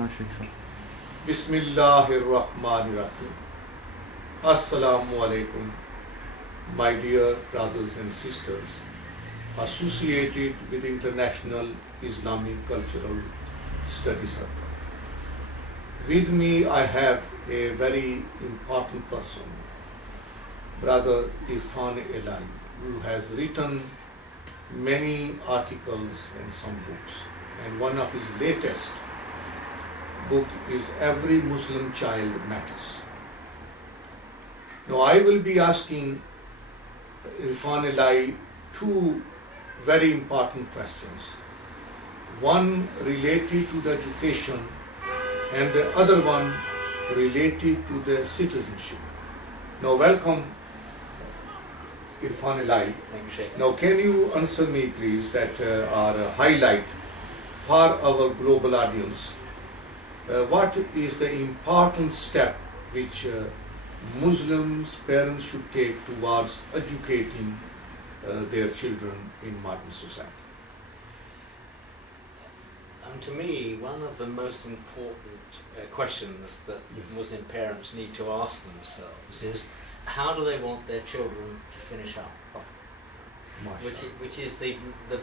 Sheikh sir. Bismillahirrahmanirrahim. Assalamu alaikum, my dear brothers and sisters associated with International Islamic Cultural Study Circle. With me I have a very important person, Brother Irfan, who has written many articles and some books, and one of his latest book is Every Muslim Child Matters. Now I will be asking Irfan two very important questions. One related to the education and the other one related to the citizenship. Now welcome Irfan. Thank you, Sheikh. Now can you answer me please that our highlight for our global audience, what is the important step which Muslims parents should take towards educating their children in modern society? To me, one of the most important questions that Muslim parents need to ask themselves is, how do they want their children to finish up? Which is the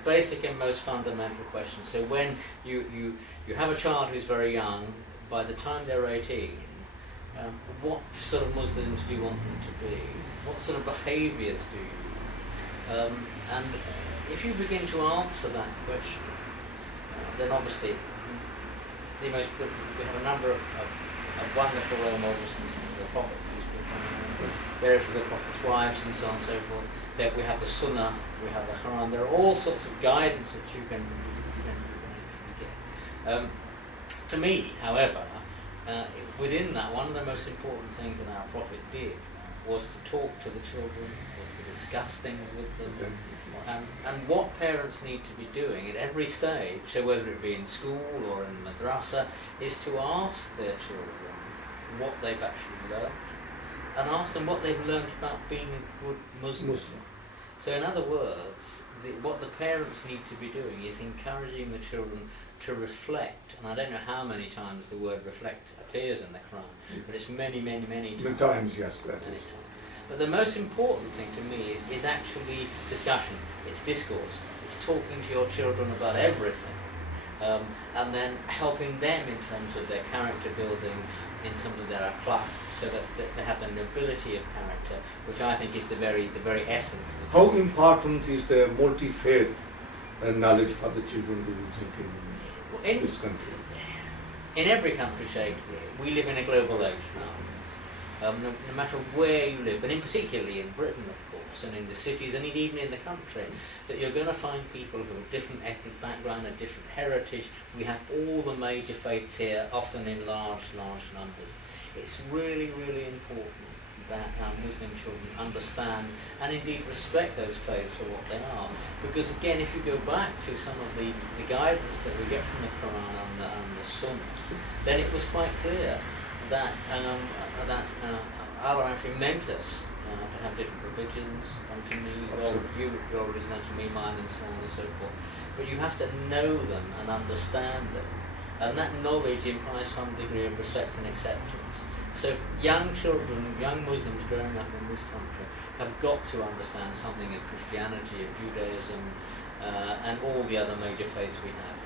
basic and most fundamental question. So when you have a child who's very young, by the time they're 18, what sort of Muslims do you want them to be? What sort of behaviours do you? And if you begin to answer that question, then obviously we have a number of wonderful role models in the Prophet, various of the Prophet's wives and so on and so forth. That we have the Sunnah, we have the Quran. There are all sorts of guidance that you can get. To me, however, within that, one of the most important things that our Prophet did was to talk to the children, was to discuss things with them, and what parents need to be doing at every stage, so whether it be in school or in madrasa, is to ask their children what they've actually learned, and ask them what they've learned about being a good Muslim. So in other words, what the parents need to be doing is encouraging the children to reflect, and I don't know how many times the word reflect appears in the Quran, but it's many times. Many times, yes, that is. But the most important thing to me is actually discussion, it's discourse, it's talking to your children about everything, and then helping them in terms of their character building, in terms of their akhlaq, so that they have the nobility of character, which I think is the very essence. How important is the multi-faith knowledge for the children, do you think, in this country? In every country, Sheikh, we live in a global age now. No matter where you live, but in particularly in Britain, of course, and in the cities, and even in the country, that you're going to find people who have different ethnic background and different heritage. We have all the major faiths here, often in large numbers. It's really important that our Muslim children understand and indeed respect those faiths for what they are. Because again, if you go back to some of the guidance that we get from the Quran and the Sunnah, then it was quite clear that Allah actually meant us to have different religions, and to me, your religion, and to me mine, and so on and so forth. But you have to know them and understand them, and that knowledge implies some degree of respect and acceptance. So young children, young Muslims growing up in this country have got to understand something of Christianity, of Judaism, and all the other major faiths we have.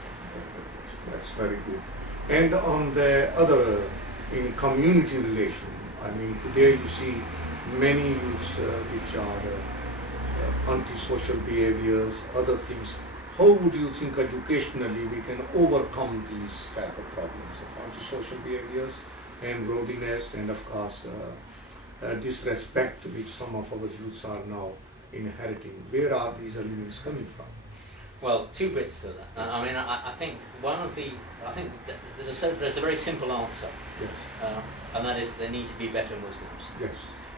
That's very good. And on the other, in community relation, I mean, today you see many youths which are antisocial behaviors, other things. How would you think educationally we can overcome these type of problems of antisocial behaviors and rowdiness and of course disrespect which some of our youths are now inheriting? Where are these elements coming from? Well, two bits to that. I mean, I think there's a very simple answer. Yes. And that is, there need to be better Muslims. Yes.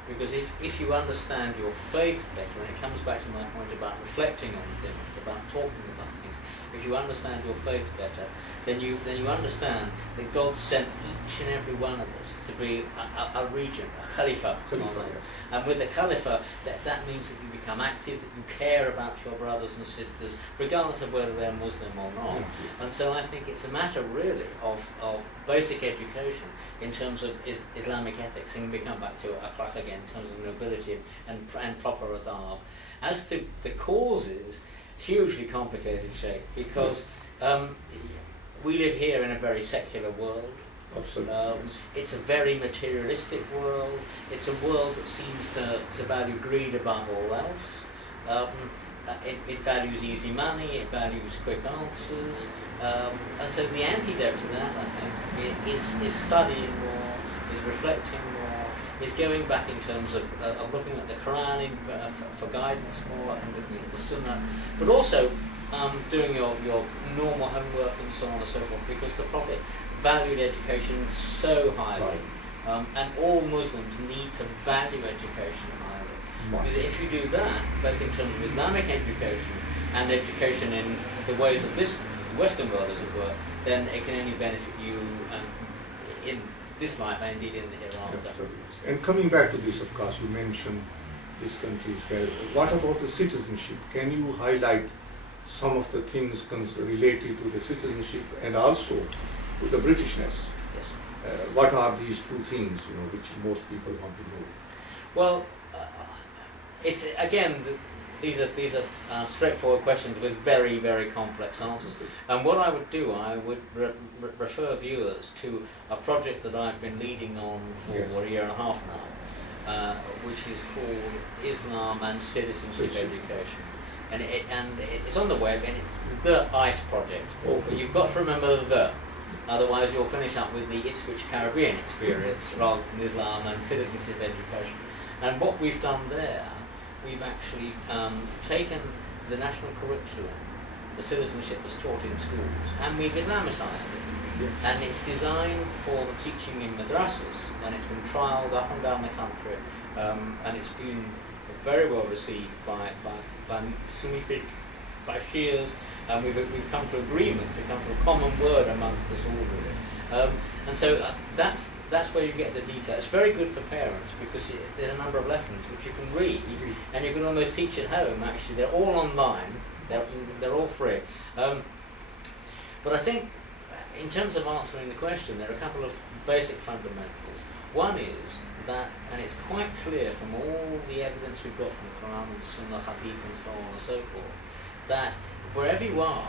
Because if you understand your faith better, and it comes back to my point about reflecting on things, about talking about things, if you understand your faith better, then you understand that God sent each and every one of us to be a regent, a Khalifa. Yes. And with the Khalifa, that means that you become active, that you care about your brothers and sisters, regardless of whether they're Muslim or not. Mm-hmm. And so I think it's a matter really of basic education in terms of Islamic ethics, and we come back to akhlaq again in terms of nobility and proper adab. As to the causes, hugely complicated, Sheikh, because we live here in a very secular world. Absolutely. It's a very materialistic world. It's a world that seems to value greed above all else. It values easy money, it values quick answers. And so the antidote to that, I think, is studying more, is reflecting more, is going back in terms of looking at the Quran for guidance more, and looking at the Sunnah, but also doing your normal homework and so on and so forth, because the Prophet valued education so highly, and all Muslims need to value education highly. Because if you do that, both in terms of Islamic education and education in the ways of the Western world, as it were, then it can only benefit you in this life and indeed in the hereafter. And coming back to this, of course, you mentioned these countries here. What about the citizenship? Can you highlight some of the things related to the citizenship and also to the Britishness? Yes. What are these two things, which most people want to know? Well, it's again these are straightforward questions with very, very complex answers. And what I would do, I would refer viewers to a project that I've been leading on for a year and a half now, which is called Islam and Citizenship Education. And it's on the web, and it's the ICE project. Okay. But you've got to remember the, otherwise you'll finish up with the Ipswich Caribbean experience rather than Islam and Citizenship Education. And what we've done there, we've actually taken the national curriculum, the citizenship that's taught in schools, and we've Islamicised it. Yes. And it's designed for the teaching in madrasas, and it's been trialled up and down the country, and it's been very well received by Sunni, by Shias, and we've come to agreement, we've come to a common word amongst us all really. And so that's where you get the detail. It's very good for parents because there's a number of lessons which you can read and you can almost teach at home. Actually, they're all online, they're all free. But I think in terms of answering the question, there are a couple of basic fundamentals. One is that, and it's quite clear from all the evidence we've got from Quran and Sunnah, Hadith and so on and so forth, that wherever you are,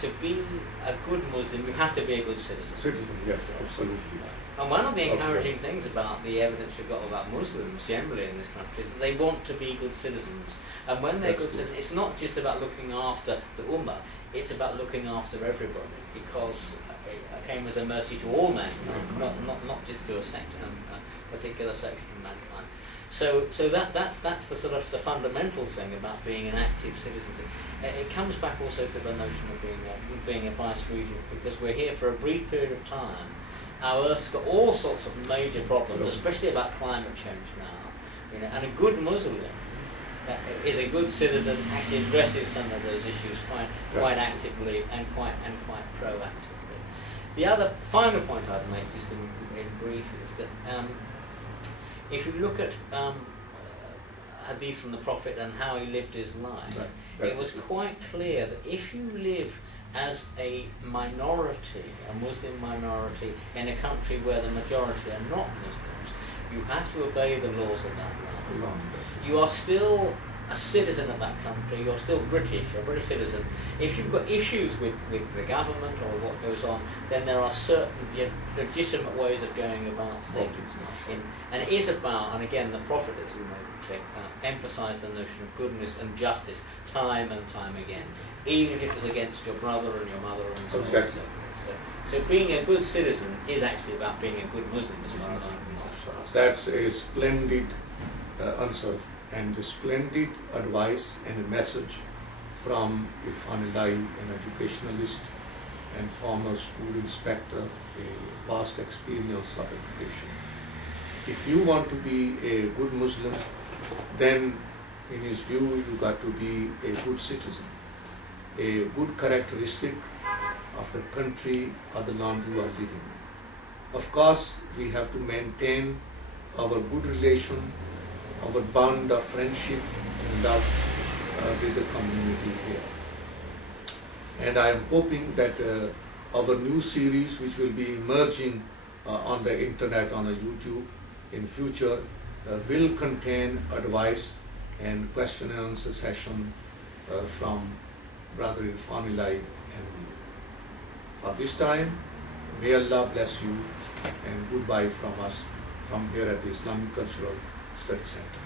to be a good Muslim, you have to be a good citizen. Citizen, yes, absolutely. And one of the encouraging things about the evidence we've got about Muslims generally in this country is that they want to be good citizens. And when they're good citizens, it's not just about looking after the Ummah, it's about looking after everybody, because it came as a mercy to all mankind, not just to a sect and a particular section of mankind. So that's the sort of the fundamental thing about being an active citizen. It comes back also to the notion of being a vice-regent, because we're here for a brief period of time. Our Earth's got all sorts of major problems, especially about climate change now. And a good Muslim is a good citizen, actually addresses some of those issues quite actively and quite proactively. The other final point I'd make, just in brief, is that if you look at hadith from the Prophet and how he lived his life, it was quite clear that if you live as a minority, a Muslim minority, in a country where the majority are not Muslims, you have to obey the laws of that land. You are still a citizen of that country, you're still British, you're a British citizen. If you've got issues with the government or what goes on, then there are certain legitimate ways of going about things. And it is about, and again the Prophet, as you know, emphasised the notion of goodness and justice time and time again, even if it was against your brother and your mother and so on and so forth. So being a good citizen is actually about being a good Muslim as far as I'm concerned. That's a splendid answer and a splendid advice and a message from Irfan, an educationalist and former school inspector, a vast experience of education. If you want to be a good Muslim, then in his view you got to be a good citizen. a good characteristic of the country or the land you are living in. Of course, we have to maintain our good relation, our bond of friendship and love with the community here. And I am hoping that our new series, which will be emerging on the internet, on the YouTube in future, will contain advice and question and answer session from Brother Irfan and me. For this time, may Allah bless you, and goodbye from us from here at the Islamic Cultural Study Center.